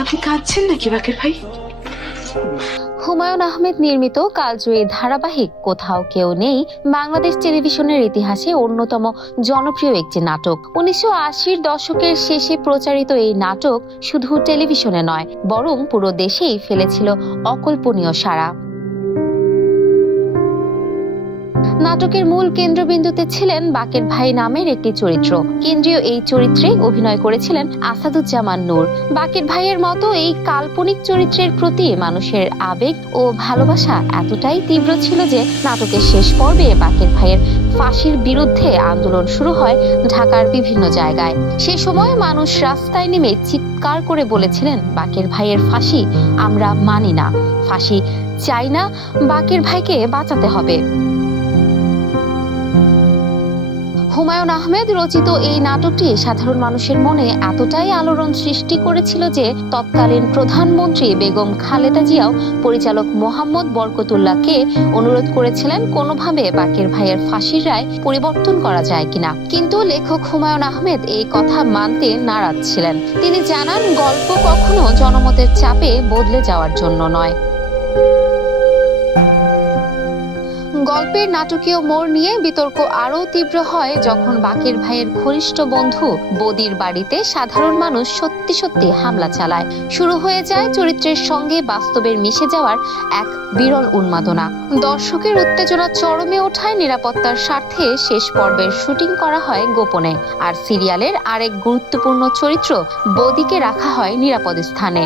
আপনি কাঁদছেন নাকি বাকের ভাই? হুমায়ুন আহমেদ নির্মিত কালজয়ী ধারাবাহিক কোথাও কেউ নেই বাংলাদেশ টেলিভিশনের ইতিহাসে অন্যতম জনপ্রিয় একটি নাটক। 1980-র দশকের শেষে প্রচারিত এই নাটক শুধু টেলিভিশনে নয়, বরং পুরো দেশেই ফেলেছিল অকল্পনীয় সাড়া। নাটকের মূল কেন্দ্রবিন্দুতে ছিলেন বাকের ভাই নামের একটি চরিত্র। কেন্দ্রীয় এই চরিত্রে অভিনয় করেছিলেন আসাদুজ্জামান নূর। বাকের ভাইয়ের মতো এই কাল্পনিক চরিত্রের প্রতি মানুষের আবেগ ও ভালোবাসা এতটাই তীব্র ছিল যে নাটকের শেষ পর্বে বাকের ভাইয়ের ফাঁসির বিরুদ্ধে আন্দোলন শুরু হয় ঢাকার বিভিন্ন জায়গায়। সে সময় মানুষ রাস্তায় নেমে চিৎকার করে বলেছিলেন, বাকের ভাইয়ের ফাঁসি আমরা মানি না, ফাঁসি চাই না, বাকের ভাইকে বাঁচাতে হবে। হুমায়ুন আহমেদ রচিত এই নাটকটি সাধারণ মানুষের মনে এতটাই আলোড়ন সৃষ্টি করেছিল যে তৎকালীন প্রধানমন্ত্রী বেগম খালেদা জিয়াও পরিচালক মোহাম্মদ বরকতুল্লাহকে অনুরোধ করেছিলেন কোনোভাবে বাকের ভাইয়ের ফাঁসির রায় পরিবর্তন করা যায় কিনা। কিন্তু লেখক হুমায়ুন আহমেদ এই কথা মানতে নারাজ ছিলেন। তিনি জানান, গল্প কখনো জনমতের চাপে বদলে যাওয়ার জন্য নয়। গল্পের নাটকীয় মোড় নিয়ে বিতর্ক আরও তীব্র হয় যখন বাকের ভাইয়ের ঘনিষ্ঠ বন্ধু বদির বাড়িতে সাধারণ মানুষ সত্যি সত্যি হামলা চালায়। শুরু হয়ে যায় চরিত্রের সঙ্গে বাস্তবের মিশে যাওয়ার এক বিরল উন্মাদনা। দর্শকের উত্তেজনা চরমে ওঠায় নিরাপত্তার স্বার্থে শেষ পর্বের শুটিং করা হয় গোপনে, আর সিরিয়ালের আরেক গুরুত্বপূর্ণ চরিত্র বদিকে রাখা হয় নিরাপদ স্থানে।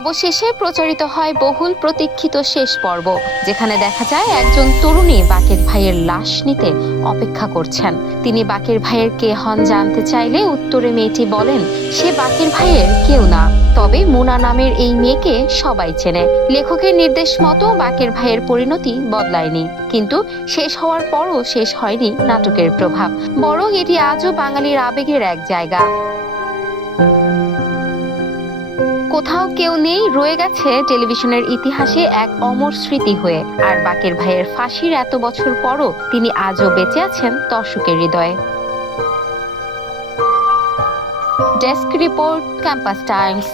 অবশেষে প্রচারিত হয় বহুল প্রতীক্ষিত শেষ পর্ব, যেখানে দেখা যায় একজন তরুণী বাকের ভাইয়ের লাশ নিতে অপেক্ষা করছেন। তিনি বাকের ভাইয়ের কে হন জানতে চাইলে উত্তরে মেয়েটি বলেন, সে বাকের ভাইয়ের কেউ না, তবে মুনা নামের এই মেয়েকে সবাই চেনে। লেখকের নির্দেশ মতো বাকের ভাইয়ের পরিণতি বদলায়নি, কিন্তু শেষ হওয়ার পরও শেষ হয়নি নাটকের প্রভাব, বরং এটি আজও বাঙালির আবেগের এক জায়গা। কোথাও কেউ নেই রয়ে গেছে টেলিভিশনের ইতিহাসে এক অমর স্মৃতি হয়ে, আর বাকের ভাইয়ের ফাঁসির এত বছর পরও তিনি আজও বেঁচে আছেন দর্শকের হৃদয়ে। Desk report, campus Times.